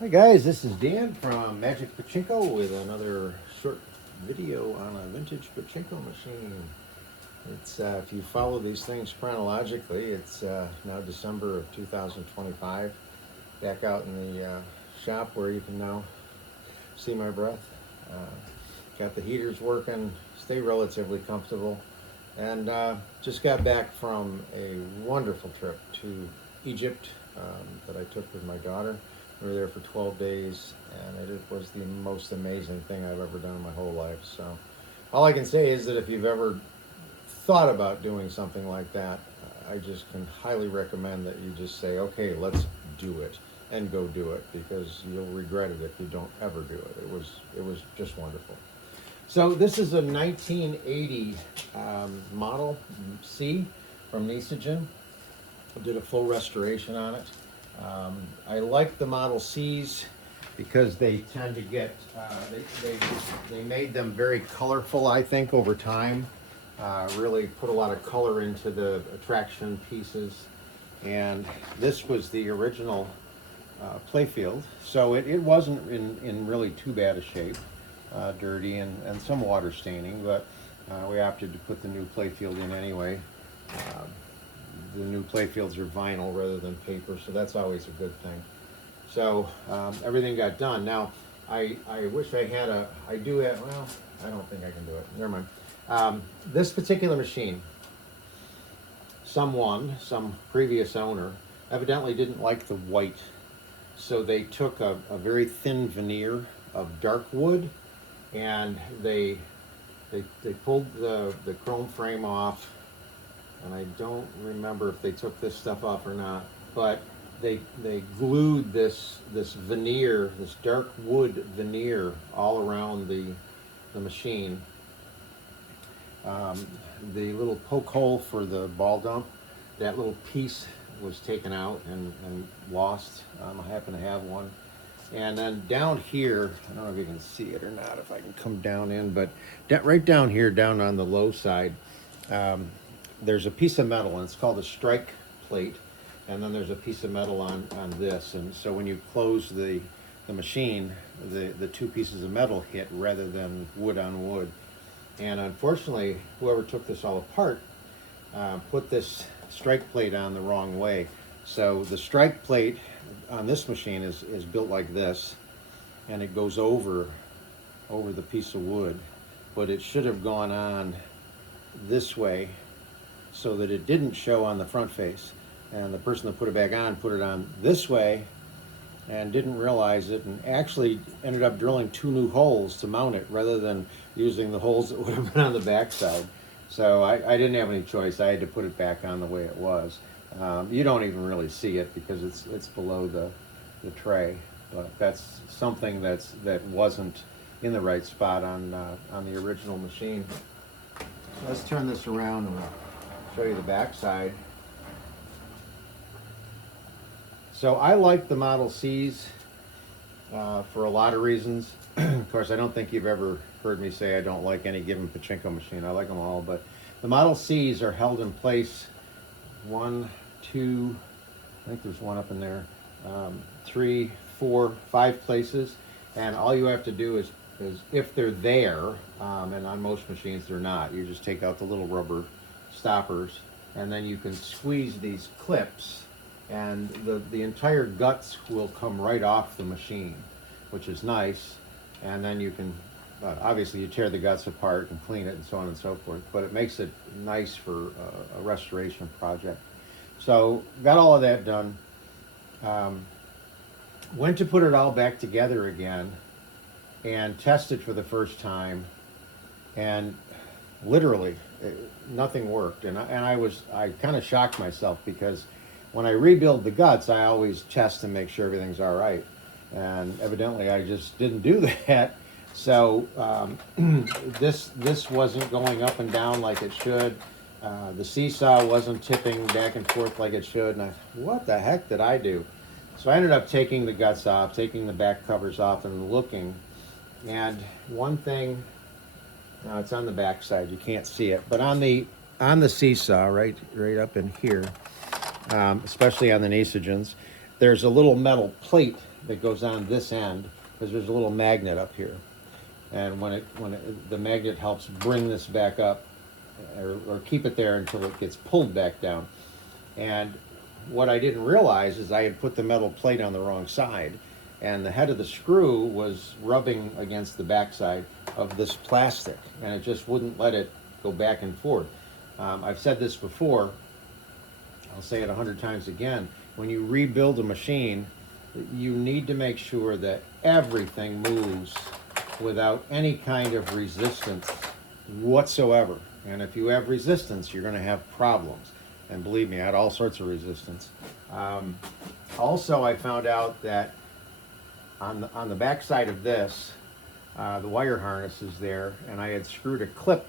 Hi guys, this is Dan from Magic Pachinko with another short video on a vintage pachinko machine. It's if you follow these things chronologically, it's now December of 2025. Back out in the shop where you can now see my breath. Got the heaters working, stay relatively comfortable, and just got back from a wonderful trip to Egypt that I took with my daughter. We were there for 12 days, and it was the most amazing thing I've ever done in my whole life. So all I can say is that if you've ever thought about doing something like that, I just can highly recommend that you just say, okay, let's do it, and go do it, because you'll regret it if you don't ever do it. It was just wonderful. So this is a 1980 Model C from Nishijin. I did a full restoration on it. I like the Model Cs because they tend to get, they made them very colorful, I think, over time. Really put a lot of color into the attraction pieces. And this was the original playfield, so it wasn't in really too bad a shape. Dirty and some water staining, but we opted to put the new playfield in anyway. The new playfields are vinyl rather than paper, so that's always a good thing. So everything got done. Now, I wish I had I do have, well, I don't think I can do it. Never mind. This particular machine, some previous owner, evidently didn't like the white. So they took a very thin veneer of dark wood, and they pulled the chrome frame off. And I don't remember if they took this stuff off or not, but they glued this veneer, this dark wood veneer, all around the machine. The little poke hole for the ball dump, that little piece was taken out and lost. I happen to have one. And then down here, I don't know if you can see it or not, if I can come down in, but right down here, down on the low side, there's a piece of metal, and it's called a strike plate, and then there's a piece of metal on this, and so when you close the machine, the two pieces of metal hit rather than wood on wood. And unfortunately, whoever took this all apart put this strike plate on the wrong way. So the strike plate on this machine is built like this, and it goes over the piece of wood, but it should have gone on this way so that it didn't show on the front face. And the person that put it back on put it on this way and didn't realize it, and actually ended up drilling 2 new holes to mount it rather than using the holes that would have been on the back side. So I didn't have any choice. I had to put it back on the way it was. You don't even really see it because it's below the tray, but that's something that wasn't in the right spot on the original machine. Let's turn this around and show you the back side. So I like the Model Cs for a lot of reasons. Of course, I don't think you've ever heard me say I don't like any given pachinko machine. I like them all, but the Model Cs are held in place 1, 2, I think there's one up in there, 3, 4, 5 places, and all you have to do is if they're there, and on most machines they're not, you just take out the little rubber stoppers, and then you can squeeze these clips, and the entire guts will come right off the machine, which is nice. And then you can obviously you tear the guts apart and clean it and so on and so forth, but it makes it nice for a restoration project. So got all of that done. Went to put it all back together again and test it for the first time, and literally nothing worked. And I kind of shocked myself, because when I rebuild the guts, I always test and make sure everything's all right. And evidently I just didn't do that. So this wasn't going up and down like it should. The seesaw wasn't tipping back and forth like it should. And what the heck did I do? So I ended up taking the guts off, taking the back covers off, and looking. And one thing, no, it's on the back side, you can't see it, but on the seesaw, right up in here, especially on the Nishijins, there's a little metal plate that goes on this end, because there's a little magnet up here. And the magnet helps bring this back up, or keep it there until it gets pulled back down. And what I didn't realize is I had put the metal plate on the wrong side, and the head of the screw was rubbing against the backside of this plastic, and it just wouldn't let it go back and forth. I've said this before, I'll say it 100 times again. When you rebuild a machine, you need to make sure that everything moves without any kind of resistance whatsoever. And if you have resistance, you're going to have problems. And believe me, I had all sorts of resistance. Also, I found out that on the back side of this, the wire harness is there, and I had screwed a clip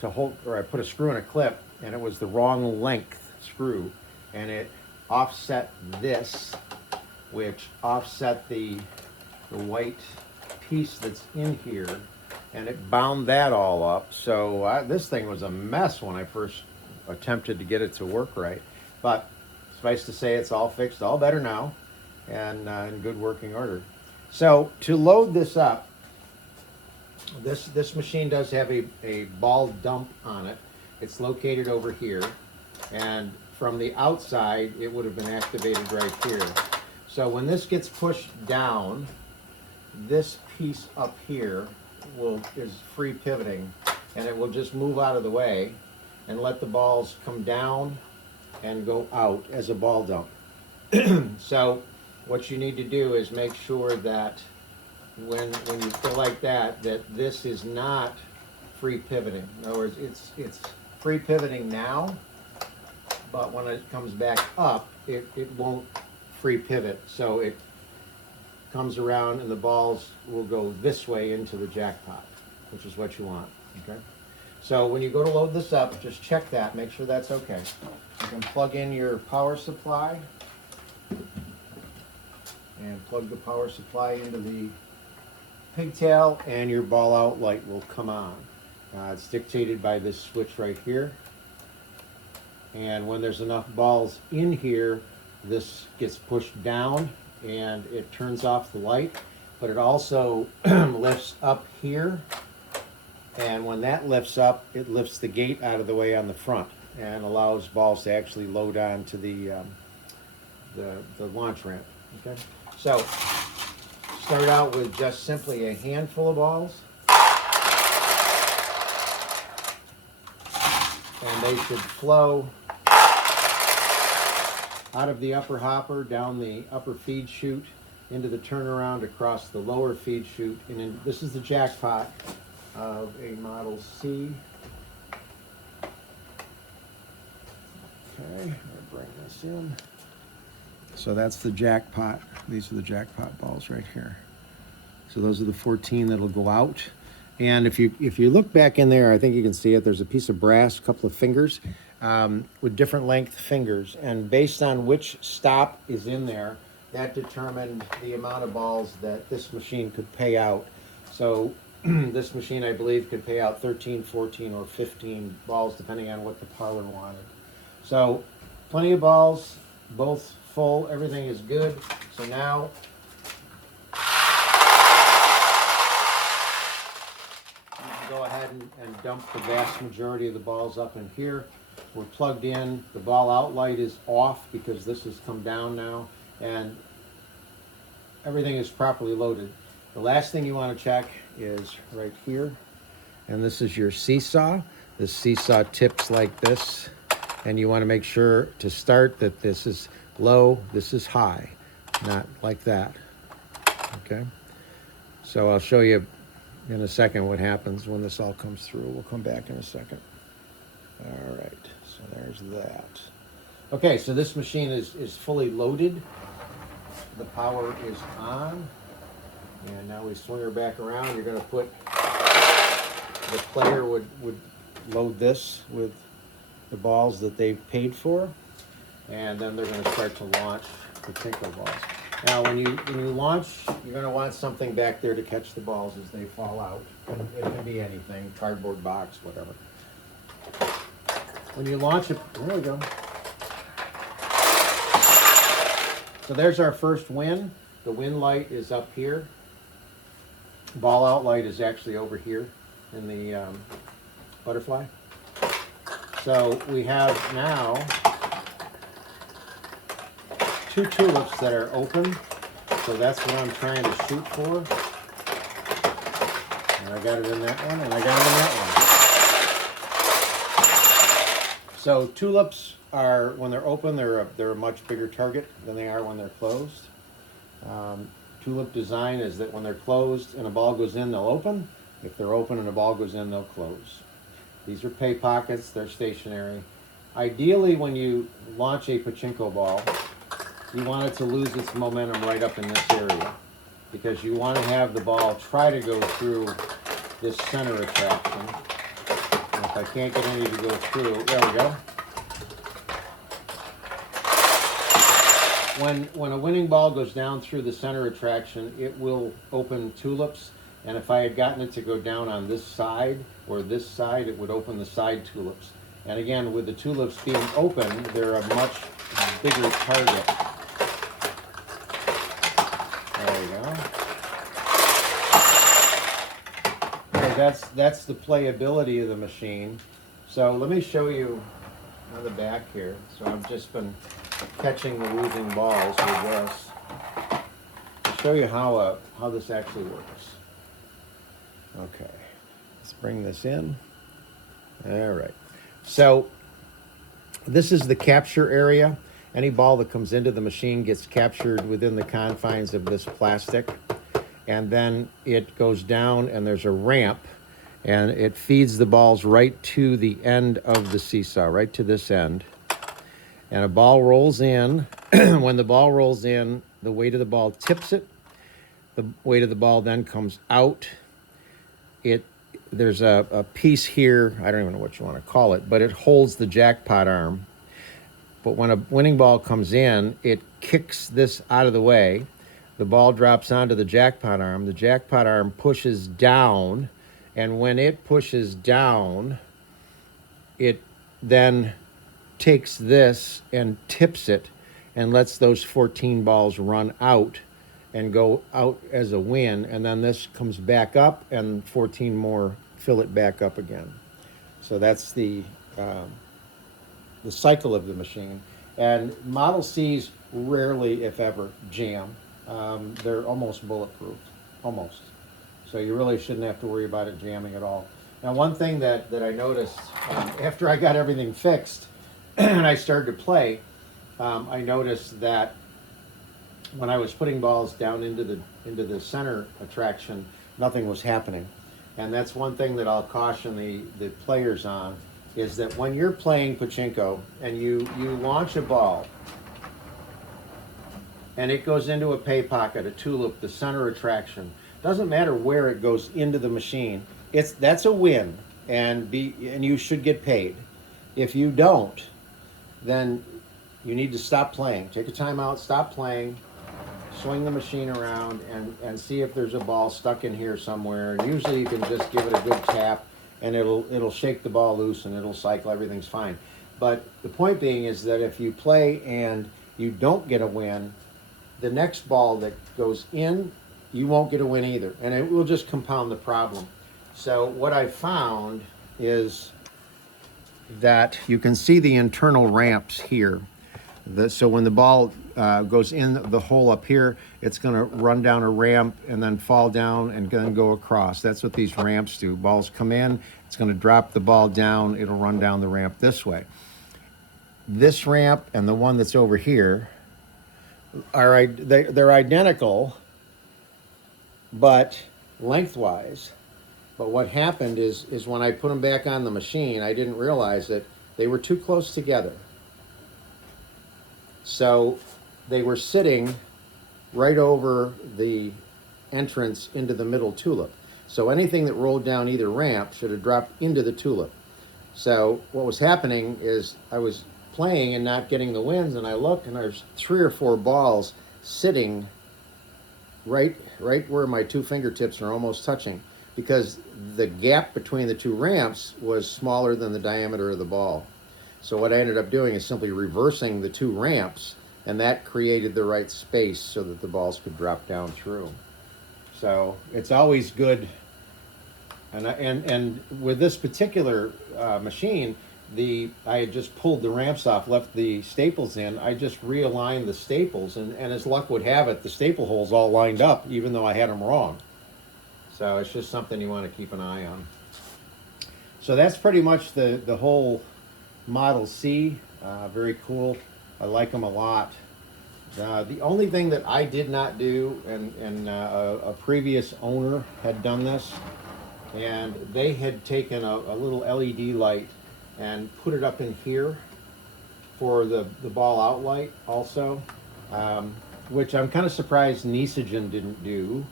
to hold, or I put a screw in a clip, and it was the wrong length screw, and it offset this, which offset the white piece that's in here, and it bound that all up. So this thing was a mess when I first attempted to get it to work right. But suffice to say, it's all fixed, all better now, and in good working order. So to load this up, this machine does have a ball dump on it. It's located over here, and from the outside it would have been activated right here. So when this gets pushed down, this piece up here is free pivoting, and it will just move out of the way and let the balls come down and go out as a ball dump. So what you need to do is make sure that when you go like that this is not free pivoting. In other words, it's free pivoting now, but when it comes back up, it won't free pivot. So it comes around and the balls will go this way into the jackpot, which is what you want. Okay. So when you go to load this up, just check that, make sure that's okay. You can plug in your power supply and plug the power supply into the pigtail, and your ball out light will come on. It's dictated by this switch right here. And when there's enough balls in here, this gets pushed down and it turns off the light, but it also lifts up here. And when that lifts up, it lifts the gate out of the way on the front and allows balls to actually load on to the launch ramp. Okay, so start out with just simply a handful of balls, and they should flow out of the upper hopper, down the upper feed chute, into the turnaround, across the lower feed chute, and then this is the jackpot of a Model C. Okay, I'm gonna bring this in. So that's the jackpot. These are the jackpot balls right here. So those are the 14 that'll go out. And if you look back in there, I think you can see it. There's a piece of brass, a couple of fingers, with different length fingers. And based on which stop is in there, that determined the amount of balls that this machine could pay out. So this machine, I believe, could pay out 13, 14, or 15 balls, depending on what the parlor wanted. So plenty of balls, both full, everything is good. So now you can go ahead and dump the vast majority of the balls up in here. We're plugged in, the ball out light is off because this has come down now, and everything is properly loaded. The last thing you want to check is right here, and this is your seesaw. This seesaw tips like this, and you want to make sure to start that this is low, this is high, not like that. Okay, so I'll show you in a second what happens when this all comes through. We'll come back in a second. All right, so there's that. Okay, so this machine is fully loaded. The power is on, and now we swing her back around. You're going to put, the player would load this with the balls that they've paid for, and then they're going to start to launch the pachinko balls. Now when you launch, you're going to want something back there to catch the balls as they fall out. It can be anything, cardboard box, whatever. When you launch it, there we go. So there's our first win. The win light is up here. Ball out light is actually over here in the butterfly. So we have now 2 tulips that are open. So that's what I'm trying to shoot for. And I got it in that one, and I got it in that one. So tulips are, when they're open, they're a much bigger target than they are when they're closed. Tulip design is that when they're closed and a ball goes in, they'll open. If they're open and a ball goes in, they'll close. These are pay pockets, they're stationary. Ideally, when you launch a pachinko ball, you want it to lose its momentum right up in this area, because you want to have the ball try to go through this center attraction. And if I can't get any to go through, there we go. When a winning ball goes down through the center attraction, it will open tulips. And if I had gotten it to go down on this side or this side, it would open the side tulips. And again, with the tulips being open, they're a much bigger target. There we go. So that's the playability of the machine. So let me show you on the back here. So I've just been catching the losing balls with this. I'll show you how this actually works. Okay, let's bring this in. All right. So this is the capture area. Any ball that comes into the machine gets captured within the confines of this plastic. And then it goes down and there's a ramp, and it feeds the balls right to the end of the seesaw, right to this end. And a ball rolls in. When the ball rolls in, the weight of the ball tips it. The weight of the ball then comes out. There's a piece here, I don't even know what you want to call it, but it holds the jackpot arm. But when a winning ball comes in, it kicks this out of the way. The ball drops onto the jackpot arm. The jackpot arm pushes down, and when it pushes down, it then takes this and tips it and lets those 14 balls run out and go out as a win, and then this comes back up and 14 more fill it back up again. So that's the cycle of the machine. And Model Cs rarely, if ever, jam. They're almost bulletproof, almost. So you really shouldn't have to worry about it jamming at all. Now, one thing that I noticed after I got everything fixed and I started to play, I noticed that when I was putting balls down into the center attraction, nothing was happening. And that's one thing that I'll caution the players on, is that when you're playing pachinko and you launch a ball and it goes into a pay pocket, a tulip, the center attraction, doesn't matter where it goes into the machine, that's a win, and you should get paid. If you don't, then you need to stop playing. Take a time out, stop playing, swing the machine around, and see if there's a ball stuck in here somewhere. And usually you can just give it a good tap and it'll shake the ball loose and it'll cycle, everything's fine. But the point being is that if you play and you don't get a win, the next ball that goes in, you won't get a win either, and it will just compound the problem. So what I found is that you can see the internal ramps here. So when the ball goes in the hole up here, it's going to run down a ramp and then fall down and then go across. That's what these ramps do. Balls come in, it's going to drop the ball down, it'll run down the ramp this way. This ramp and the one that's over here, they're identical, but lengthwise. But what happened is when I put them back on the machine, I didn't realize that they were too close together. So they were sitting right over the entrance into the middle tulip. So anything that rolled down either ramp should have dropped into the tulip. So what was happening is I was playing and not getting the wins, and I looked and there's 3 or 4 balls sitting right where my 2 fingertips are almost touching, because the gap between the 2 ramps was smaller than the diameter of the ball. So what I ended up doing is simply reversing the 2 ramps and that created the right space so that the balls could drop down through. So it's always good. And with this particular machine, I had just pulled the ramps off, left the staples in. I just realigned the staples, and as luck would have it, the staple holes all lined up, even though I had them wrong. So it's just something you want to keep an eye on. So that's pretty much the whole Model C. Very cool. I like them a lot. The only thing that I did not do, and a previous owner had done this, and they had taken a little LED light and put it up in here for the ball out light also, which I'm kind of surprised Nishijin didn't do.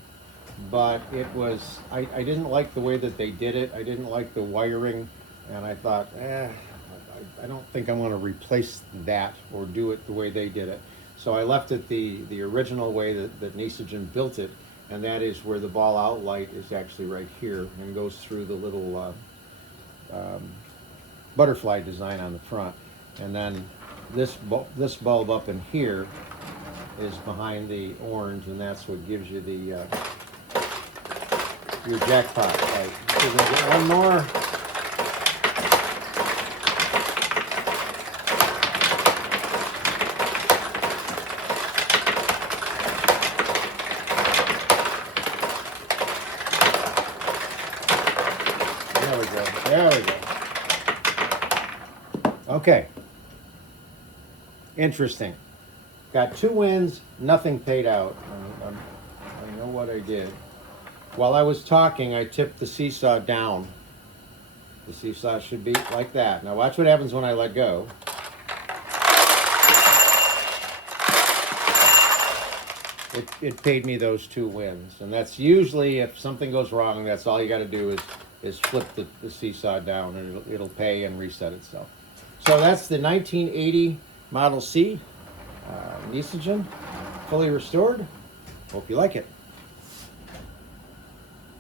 But it was, I didn't like the way that they did it. I didn't like the wiring, and I thought, I don't think I want to replace that or do it the way they did it. So I left it the original way that Nishijin built it, and that is where the ball out light is actually right here and goes through the little butterfly design on the front. And then this bulb up in here is behind the orange, and that's what gives you your jackpot light. So we're gonna get one more. There we go. There we go. Okay. Interesting. Got 2 wins, nothing paid out. I know what I did. While I was talking, I tipped the seesaw down. The seesaw should be like that. Now watch what happens when I let go. It paid me those 2 wins. And that's usually, if something goes wrong, that's all you got to do is flip the seesaw down, and it'll pay and reset itself. So that's the 1980 Model C Nishijin, fully restored. Hope you like it.